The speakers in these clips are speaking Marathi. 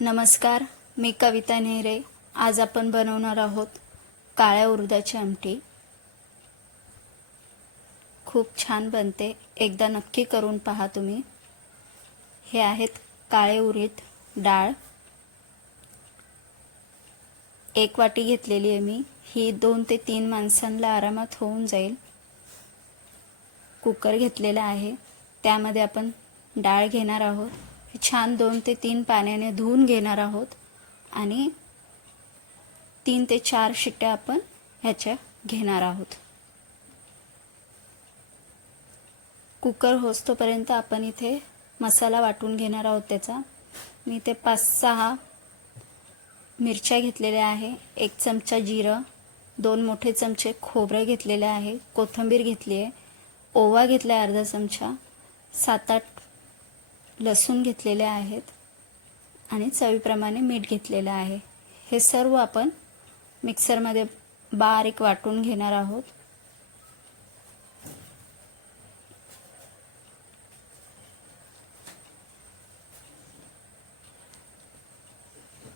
नमस्कार मी कविता नेहरे. आज आपण बनवणार आहोत काळ्या उर्दाची आमटी. खूप छान बनते. एकदा नक्की करून पहा तुम्ही. हे आहेत काळे उरीत डाळ. एक वाटी घेतलेली आहे मी. ही दोन ते तीन माणसांना आरामात होऊन जाईल. कुकर घेतलेला आहे. त्यामध्ये आपण डाळ घेणार आहोत. छान दोन ते तीन पाण्याने धुवून घेणार आहोत. आणि तीन ते चार शिट्ट्या आपण ह्याच्या घेणार आहोत. कुकर होसतोपर्यंत आपण इथे मसाला वाटून घेणार आहोत त्याचा. मी इथे पाच सहा मिरच्या घेतलेल्या आहे. एक चमचा जिरं दोन मोठे चमचे खोबरं घेतलेले आहे. कोथिंबीर घेतली आहे. ओवा घेतला आहे अर्धा चमचा. सात आठ लसूण घेतलेले आहेत आणि चवीप्रमाणे मीठ घेतलेलं आहे. हे सर्व आपण मिक्सरमध्ये बारीक वाटून घेणार आहोत.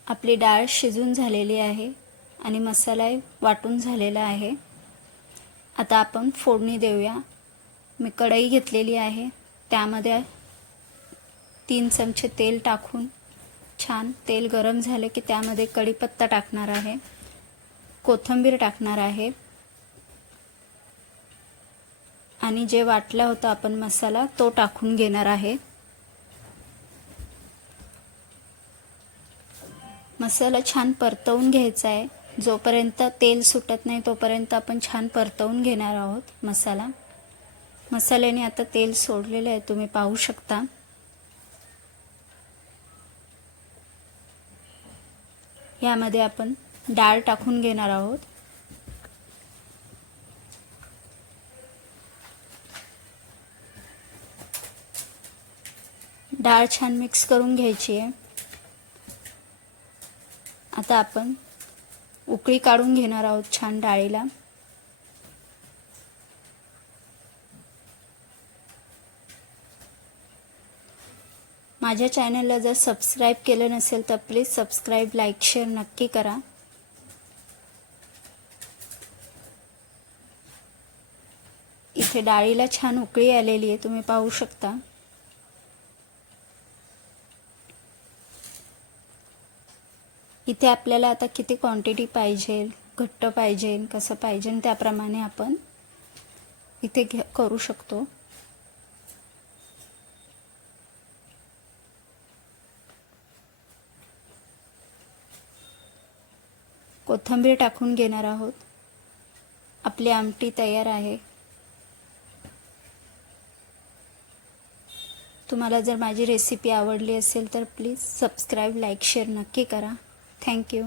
आपली डाळ शिजून झालेली आहे आणि मसाला वाटून झालेला आहे. आता आपण फोडणी देऊया. मी कढई घेतलेली आहे. त्यामध्ये तीन चमचे तेल टाकून छान तेल गरम झाले की त्यामध्ये कढीपत्ता टाकणार आहे. कोथिंबीर टाकणार आहे. आणि जे वाटला होता आपण मसाला तो टाकून घेणार आहे. मसाला छान परतवून घ्यायचा आहे. जोपर्यंत तेल सुटत नाही तोपर्यंत आपण छान परतवून घेणार आहोत मसाला. मसाल्याने आता तेल सोडलेलं आहे तुम्ही पाहू शकता. यामध्ये आपण डाळ टाकून घेणार आहोत. डाळ छान मिक्स करून घ्यायची आहे. आता आपण उकळी काढून घेणार आहोत छान डाळीला. माझ्या चॅनलला जर सबस्क्राईब केलं नसेल तर प्लीज सबस्क्राईब लाईक शेअर नक्की करा. इथे डाळीला छान उकळी आलेली आहे तुम्ही पाहू शकता. इथे आपल्याला आता किती क्वांटिटी पाहिजे घट्ट पाहिजे कसं पाहिजे त्याप्रमाणे आपण इथे घे करू शकतो. कोथिंबीर टाकून घेणार आहोत. आपली आमटी तयार आहे. तुम्हाला जर माझी रेसिपी आवडली असेल तर प्लीज सबस्क्राईब लाईक शेअर नक्की करा. थँक्यू